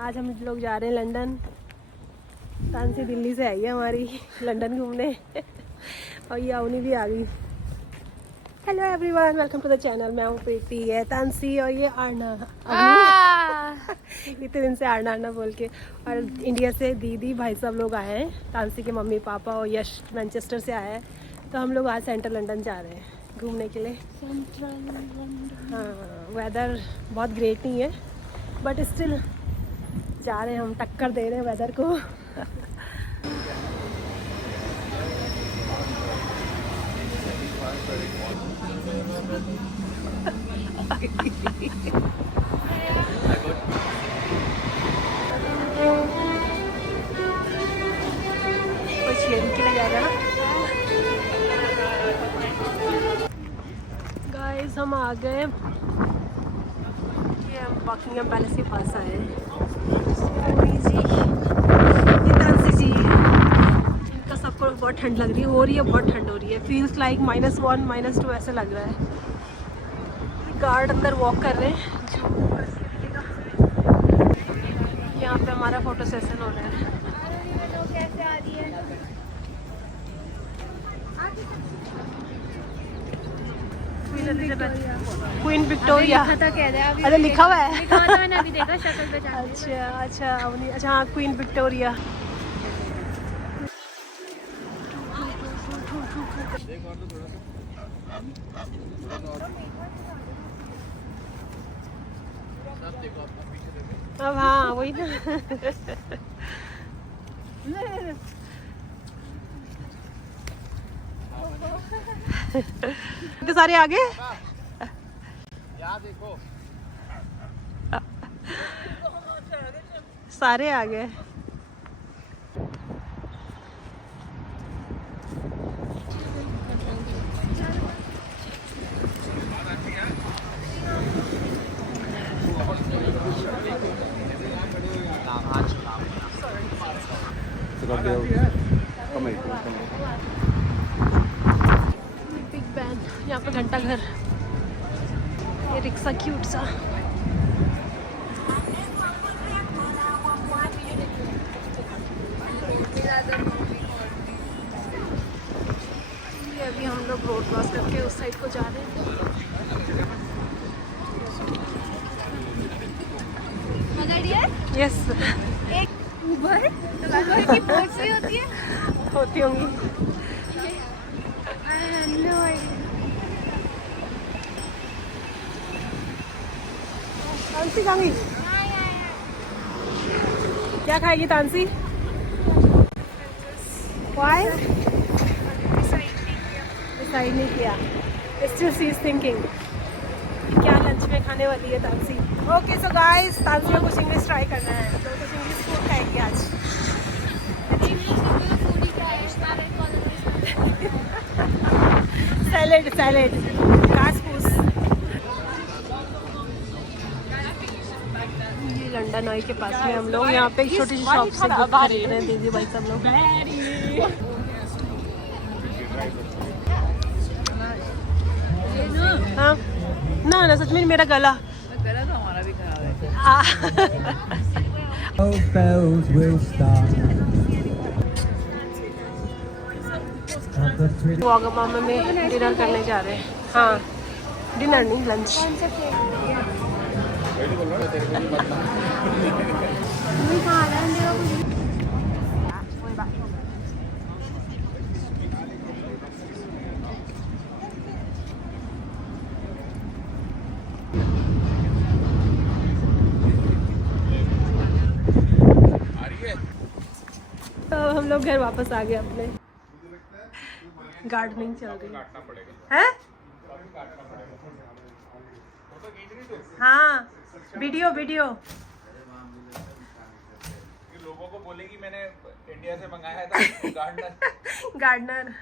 आज हम लोग जा रहे हैं लंदन। तानसी दिल्ली से आई है हमारी लंदन घूमने और ये अवनी भी आ गई। Hello everyone, welcome to the channel. मैं हूँ प्रीति, है तानसी और ये आरना। इतने दिन से आरना आरना बोल के। और इंडिया से दीदी भाई सब लोग आए हैं। तानसी के मम्मी पापा और यश मैनचेस्टर से आया है। तो हम लोग आज सेंट्रल लंदन जा रहे हैं घूमने के लिए। हाँ, वेदर बहुत ग्रेट नहीं है बट स्टिल जा रहे हैं हम, टक्कर दे रहे हैं वेदर को। कुछ लेने के लिए जाएगा ना। गाइस हम आ गए, ये हम बकिंगम पैलेस के पास आए हैं। जी इनका सबको बहुत ठंड लग रही है, बहुत ठंड हो रही है। फील्स लाइक -1 -2 ऐसे लग रहा है। गार्ड अंदर वॉक कर रहे हैं। यहाँ पे हमारा फोटो सेशन हो रहा है। क्वीन विक्टोरिया अरे लिखा हुआ है। मैंने अभी देखा शक्ल पे। अच्छा हाँ, क्वीन विक्टोरिया। अब हाँ वही ना। तो सारे आ गए। देखो सारे आ गए। बिग बैन, यहाँ पे घंटा घर, ये रिक्शा क्यूट सा। ये अभी हम लोग रोड क्रॉस करके उस साइड को जा रहे हैं। यस उबर की पोस्ट भी होती है, होती होंगी। तानसी कहाँ गई? क्या खाएगी तानसी? Why? डिसाइड नहीं किया। Still she is thinking क्या लंच में खाने वाली है tansy. Okay so guys, tansy को कुछ इंग्लिश ट्राई करना है तो कुछ इंग्लिश फूड खाएगी आज। सैलेड घास फूस। ये लंदन ऑयल के पास में हम लोग यहाँ पे एक छोटी सी शॉप से खरीद रहे हैं दीदी भाई सब लोग। हाँ ना सच में मेरा गला तो हमारा भी खराब है। वागामामा में डिनर करने जा रहे हैं। हाँ, डिनर नहीं, लंच। तो हम लोग घर वापस आ गए अपने। गार्डनिंग चल रही है। हाँ, वीडियो लोगों को बोलेगी मैंने इंडिया से मंगाया था गार्डनर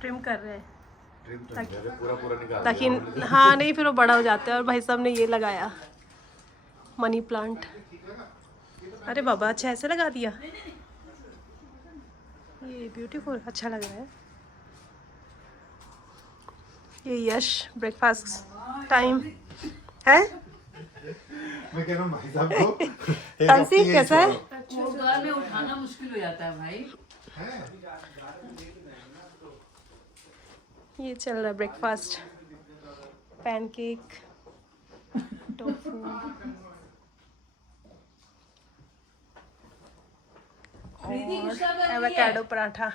ट्रिम कर रहे हैं ताकि हाँ नहीं फिर वो बड़ा हो जाता है। और भाई साहब ने ये लगाया मनी प्लांट। अरे बाबा, अच्छा ऐसे लगा दिया, ये ब्यूटीफुल, अच्छा लग रहा है। ये यश ब्रेकफास्ट टाइम है। मैं कह रहा हूँ भाई साहब को तानसी कैसा है? में उठाना मुश्किल हो जाता है भाई। ये चल रहा है ब्रेकफास्ट, पैनकेक, टोफू और एवोकाडो पराठा।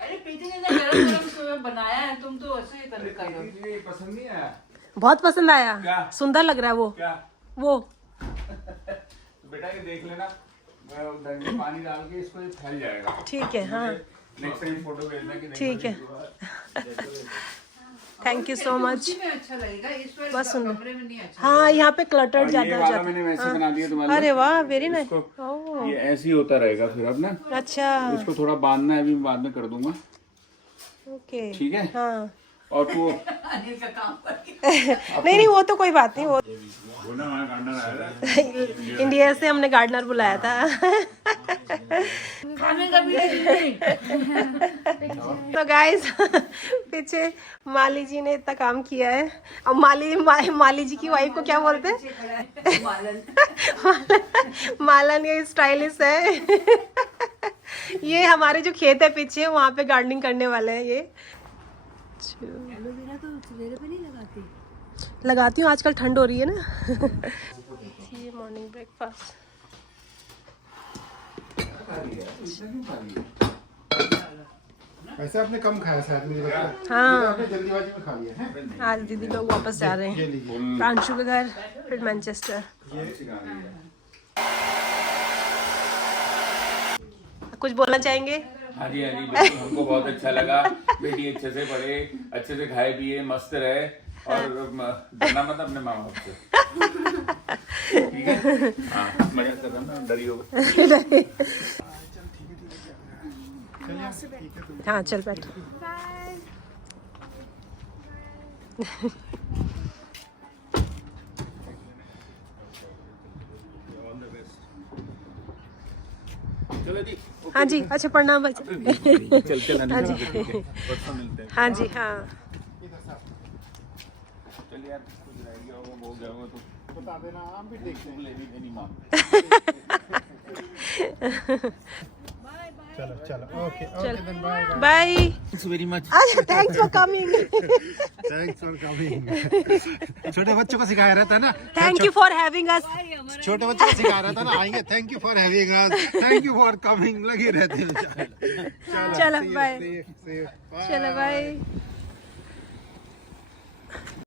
अरे प्रीति ने गरम बनाया है, तुम तो ऐसे ही कर लो। ये पसंद नहीं आया बहुत पसंद आया। क्या? सुंदर लग रहा है वो। क्या? वो तो बेटा ये देख लेना, मैं ढंग से पानी डाल के इसको ये फैल जाएगा। ठीक है, हाँ नेक्स्ट टाइम फोटो भेजना कि नहीं ठीक है। बनी। Thank you so much. उसी में अच्छा लगेगा, इस बार बहुत सुंदर। कमरे में नहीं अच्छा। हाँ यहाँ पे क्लटर और ज्यादा ये हो वाला जाता मैंने है। वैसे बना दिया तुम्हारे अरे लिए। वाह, वेरी नाइस। इसको- ये ऐसे ही होता रहेगा फिर अब ना। अच्छा इसको थोड़ा बांधना है, अभी मैं बाद में कर दूंगा। ओके ठीक है। हाँ और तू अनिल का काम कर नहीं वो तो कोई बात नहीं। वो वो ना हमारा गार्डनर आया था। इंडिया से हमने गार्डनर बुलाया था। खाने का भी नहीं। तो गाइस पीछे माली जी ने इतना काम किया है। अब माली जी की वाइफ को क्या बोलते हैं? मालन। ये स्टाइलिश है। ये हमारे जो खेत है पीछे, वहाँ पे गार्डनिंग करने वाले हैं ये। एलोवेरा तो सवेरे पे नहीं लगाती। लगाती हूँ, आजकल ठंड हो रही है ना। ये मॉर्निंग ब्रेकफास्ट। वैसे आपने कम खाया शायद, मुझे लगता है। हाँ। ये तो आपने जल्दीबाजी में खा लिया है। आज दीदी लोग वापस जा रहे ये हैं लीजिए। प्रांशु के घर, फिर मैनचेस्टर। कुछ बोलना चाहेंगे? हाँ जी बिल्कुल, हमको बहुत अच्छा लगा। बेटी अच्छे से पढ़े, अच्छे से खाए पिए, मस्त रहे और डरना मत अपने माँ बाप से। ठीक है। हाँ मजा कर रहा हूँ, डरी हो। हाँ चल बैठ। चलो जी। हाँ जी, अच्छा प्रणाम बच्चे। चल हाँ जी परसों मिलते हैं। हाँ जी हाँ। चलिए यार, कुछ रह गया होगा, हो गया होगा तो बता देना, हम भी देखते हैं। लेनी देनी माँ। चलो चलो, okay okay then bye bye. Thanks very much. अच्छा thanks for coming. Thanks for coming. छोटे बच्चों को सिखाया रहता है ना। Thank you for having us. छोटे बच्चों को सिखाया रहता है ना, आएंगे thank you for having us, thank you for coming, लगे रहते हैं। चलो बाय। सेफ चलो बाय।